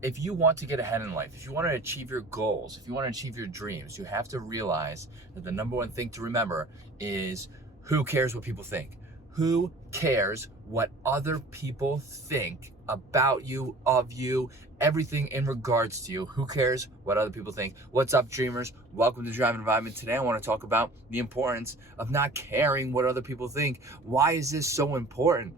if you want to get ahead in life, if you want to achieve your goals, if you want to achieve your dreams, you have to realize that the number one thing to remember is who cares what people think? Who cares what other people think about you, of you, everything in regards to you? Who cares what other people think? What's up, dreamers? Welcome to Drive Environment. Today I want to talk about the importance of not caring what other people think. Why is this so important?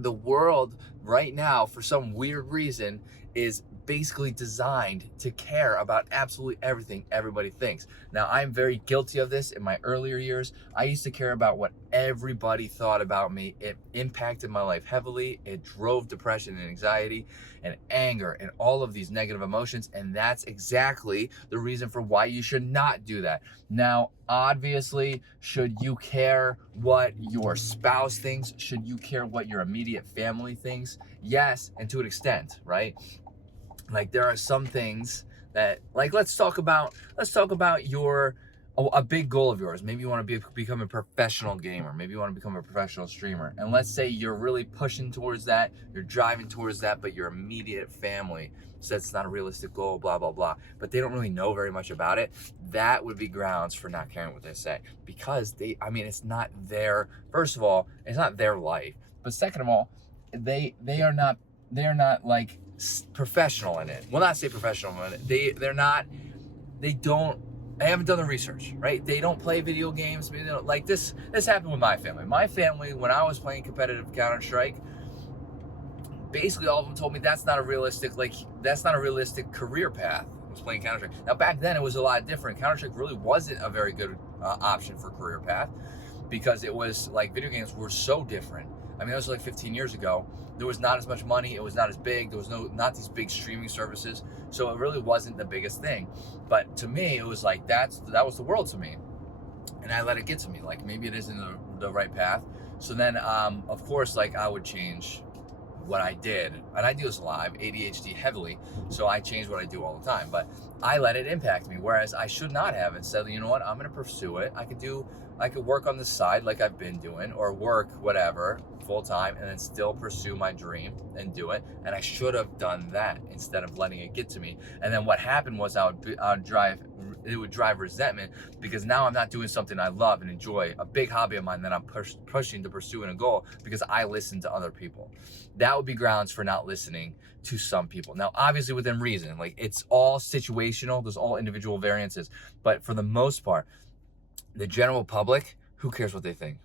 The world right now, for some weird reason, is basically designed to care about absolutely everything everybody thinks. Now, I'm very guilty of this in my earlier years. I used to care about what everybody thought about me. It impacted my life heavily. It drove depression and anxiety and anger and all of these negative emotions. And that's exactly the reason for why you should not do that. Now, obviously, should you care what your spouse thinks? Should you care what your immediate family thinks? Yes, and to an extent, right? Like, there are some things that, like, let's talk about your a big goal of yours. Maybe you want to become a professional gamer. Maybe you want to become a professional streamer. And let's say you're really pushing towards that, you're driving towards that, but your immediate family says it's not a realistic goal, blah, blah, blah. But they don't really know very much about it. That would be grounds for not caring what they say. Because it's not their, first of all, it's not their life. But second of all, they are not like professional in it. Well, not say professional in it. They haven't done the research, right? They don't play video games. Maybe they don't, like this happened with my family. My family, when I was playing competitive Counter-Strike, basically all of them told me that's not a realistic career path. I was playing Counter-Strike. Now, back then it was a lot different. Counter-Strike really wasn't a very good option for career path, because it was like video games were so different. I mean, that was like 15 years ago. There was not as much money. It was not as big. There was not these big streaming services. So it really wasn't the biggest thing. But to me, it was like, that was the world to me. And I let it get to me. Like, maybe it isn't the right path. So then, of course, like, I would change what I did. And I do this a lot. I have ADHD heavily. So I change what I do all the time. But I let it impact me. Whereas I should not have. And said, you know what? I'm going to pursue it. I could work on the side like I've been doing, or work whatever full time and then still pursue my dream and do it. And I should have done that instead of letting it get to me. And then what happened was it would drive resentment, because now I'm not doing something I love and enjoy, a big hobby of mine that I'm pushing to pursue in a goal, because I listen to other people. That would be grounds for not listening to some people. Now, obviously within reason, like, it's all situational. There's all individual variances, but for the most part, the general public, who cares what they think?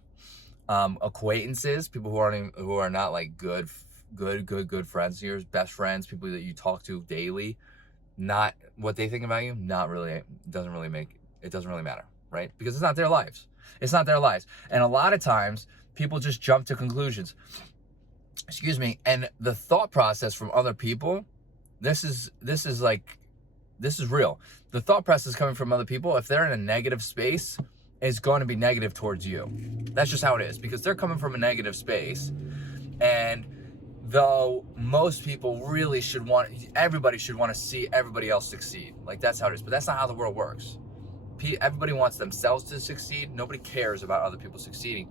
Acquaintances, people who are not like good friends of yours, best friends, people that you talk to daily, not what they think about you, not really. It doesn't really matter, right? Because it's not their lives. And a lot of times people just jump to conclusions. Excuse me. And the thought process from other people, this is real. The thought process coming from other people, if they're in a negative space, is going to be negative towards you. That's just how it is, because they're coming from a negative space. And though most people really everybody should want to see everybody else succeed. Like, that's how it is. But that's not how the world works. Everybody wants themselves to succeed. Nobody cares about other people succeeding.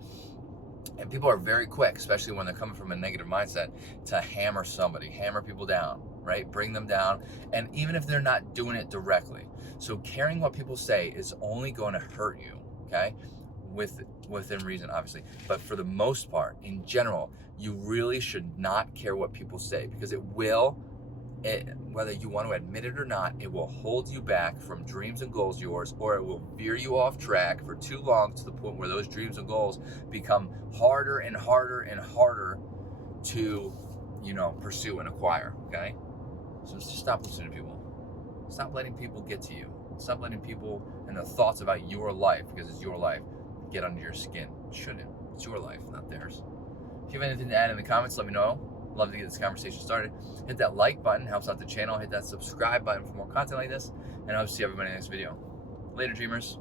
And people are very quick, especially when they're coming from a negative mindset, to hammer people down, right? Bring them down. And even if they're not doing it directly. So caring what people say is only going to hurt you, okay? Within reason, obviously. But for the most part, in general, you really should not care what people say, because whether you want to admit it or not, it will hold you back from dreams and goals of yours, or it will veer you off track for too long, to the point where those dreams and goals become harder and harder and harder to, pursue and acquire, okay? So just stop listening to people. Stop letting people get to you. Stop letting people and the thoughts about your life, because it's your life, get under your skin. It shouldn't. It's your life, not theirs. If you have anything to add in the comments, let me know. Love to get this conversation started. Hit that like button, helps out the channel. Hit that subscribe button for more content like this. And I'll see everybody in the next video. Later, dreamers.